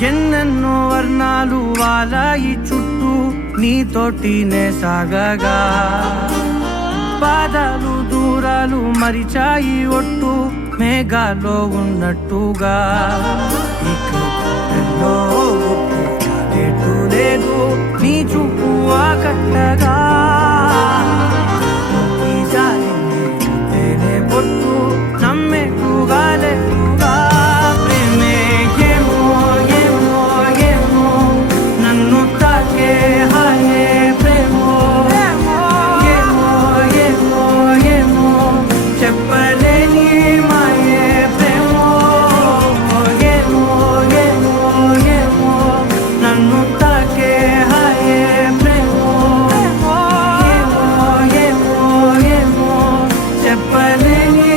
ఎన్నెన్నో వర్ణాలు వాలాయి చుట్టూ నీతోటినే సాగగా పాదాలు దూరాలు మరిచాయి ఒట్టు మేఘాలో ఉన్నట్టుగా ఇక ఎన్నో గుర్తు లేదు నీ చూపు ఆకట్టగా పొట్టు నమ్మేట్టుగా లేటుగా ప్రేమే ఏమో ఏమో ఏమో నన్ను తాకే హాయే ప్రేమో ఏమో ఏమో ఏమో చెప్పలేని మాయే ప్రేమో ఏమో ఏమో ఏమో నన్ను తాకే హాయే ప్రేమో ఏమో ఏమో ఏమో చెప్పలేని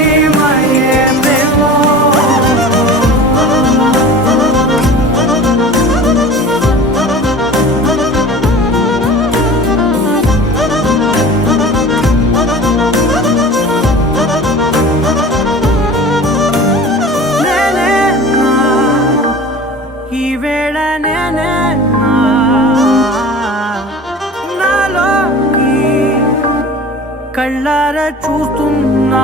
కళ్ళారా చూస్తున్నా